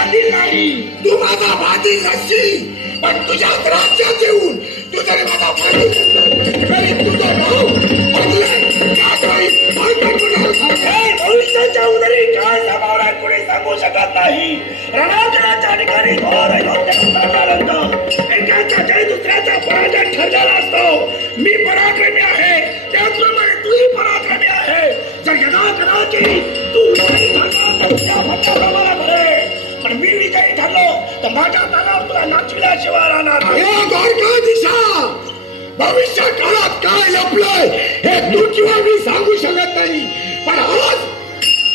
बांधील नाही. तू माझा बांधील नसशील, पण तुझ्याच राज्यात येऊन तू जरी माझा बांधील तरी तुझं भाऊ भविष्याच्या उदरी काय समावणार कोणी सांगू शकत नाही. रणांगणाच्या ठिकाणी घोर युद्ध उतरल्यानंतर एकाचा जय दुसऱ्याचा पराजय ठरलेला असतो. मी पराक्रमी आहे, त्याचप्रमाणे तूही पराक्रमी आहे. जर यदा कदाचित तू विजयी ठरला तर तुझ्या भक्ताप्रमाणे भरे, पण मी विजयी ठरलो तर माझ्या तालावर तुला नाचविल्याशिवाय राहणार नाही. दिशा भविष्य काळात काय लपलंय हे तू किंवा मी सांगू शकत नाही. पण आज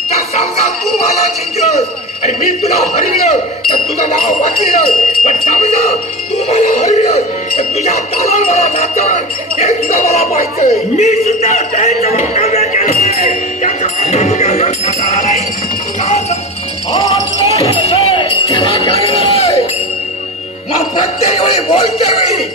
जर समजा तू मला जिंकलंस आणि मी तुला हरविलं तर तुझं नाव वाचलं. पण समजा तू मला हरविलं तर तुझ्या तालावर मला नाचणार हे तुझं मला पाहिजे. मी सुद्धा त्याचं वक्तव्य केलंय, त्याचा अर्थ तुझ्या लक्षात आला नाही. मग प्रत्येक वेळी बोलते वेळी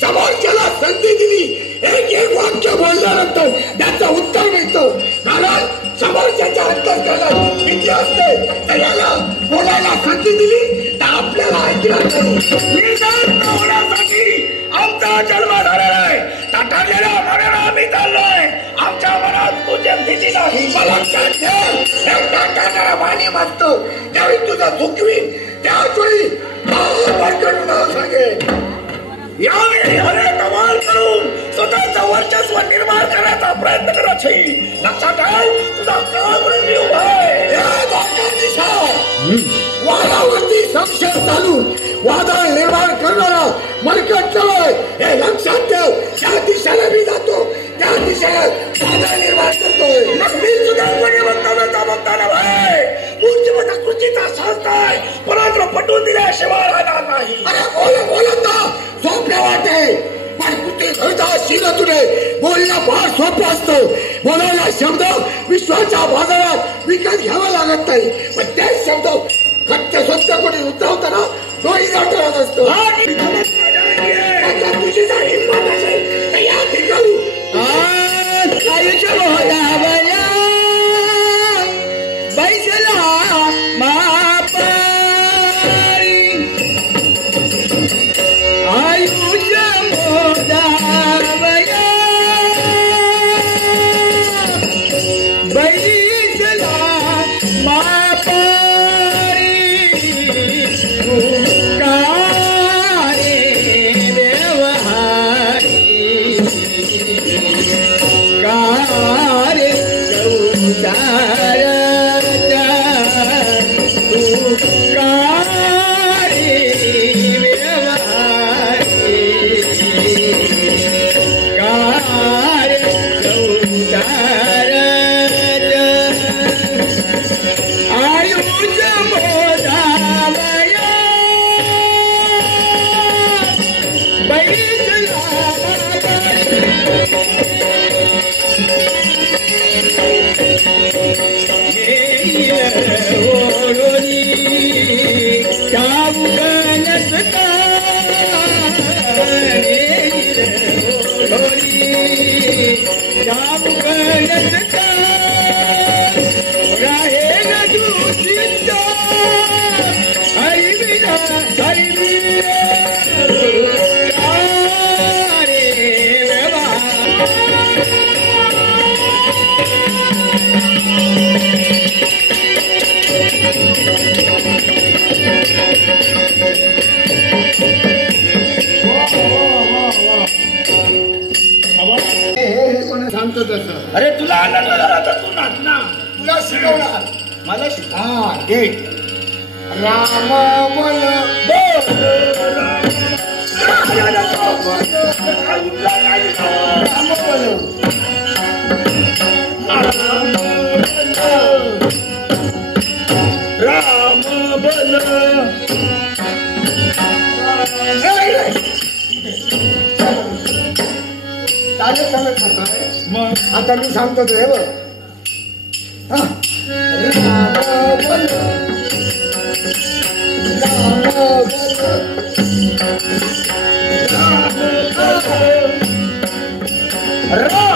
समोरच्याला संधी दिली एक वाक्य बोलल्यानंतर त्याचं उत्तर मिळतं. कारण समोरच्याच्या अंतर्गत भीती असते, तर याला बोलायला संधी दिली तर आपल्याला ऐकणार नाही. मी जात होण्यासाठी आमचा जन्म झालेला आहे. ताठरलेल्या मनाला आम्ही चाललोय. आमच्या मनात तुझ्या भीती नाही. मला ताठरणारा पाणी मागतो त्यावेळी तुझं चुकवीन, त्याचवेळी नाव सांगेन. यावेळी हवे कमाल करून स्वतःचं वर्चस्व निर्माण करण्याचा प्रयत्न करत आहे. लक्षात ठेव, तुझा काळ म्हणून मी उभा आहे. वादावरती संशय चालून वादळ निर्माण करणारा मरकट नव्हे हे लक्षात ठेव. त्या दिशेला मी जातो, त्या दिशेला वादळ निर्माण करतोय. मग मी सुद्धा कोणी वक्तव्याचा वक्ता नव्हे, मूर्तिमत्ता कृतीचा शास्त्र आहे. पराक्रम पटवून दिल्याशिवाय राहणार नाही. अरे बोलता सोपे वाटे, पण कुठे घडता शिर तुने बोलणं फार सोपं असतं. बोलायला शब्द विश्वाच्या बाजारात विकत घ्यावा लागत नाही, पण तेच शब्द खट्ट स्वच्छ कोणी उतरवताना डोळी जाटवत असतो. तुझी जर हिंमत असेल तर या ठिकाणी अरे तुला आनंद झाला तर तू नाच ना. तुला शिकवणार मला शिक. हा घे. राम बोल राम बोल. मग आता मी सांगतो तुझे बघ. राम